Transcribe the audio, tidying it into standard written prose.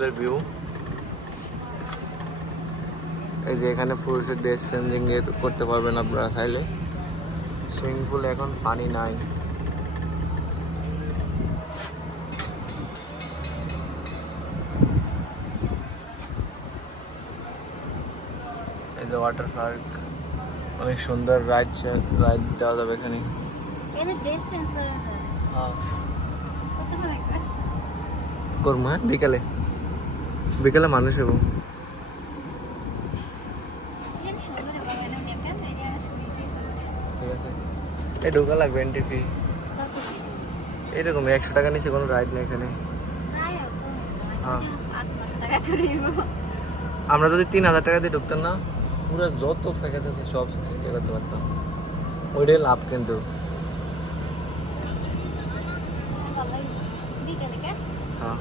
পুলের ভিউ। এই যে এখানে পুরুষের ড্রেস চেঞ্জিং করতে পারবেন আপনারা চাইলে। সুইমিং পুল এখন পানি নাই। এই যে ওয়াটার পার্ক, অনেক সুন্দর রাইড দেওয়া যাবে এখানে। হ্যাঁ করবো, হ্যাঁ বিকালে বিকালে মানুষ এবং ঠিক আছে। এই ঢোকা লাগবে এন্ট্রি ফি এরকম 100 টাকা নিচে কোনো রাইড নেই এখানে। হ্যাঁ আমরা যদি 3000 টাকা দিয়ে ঢুকতাম না, পুরো যত প্যাকেজ আছে সব ইয়ে করতে পারতাম। ওইটাই লাভ কিন্তু। হ্যাঁ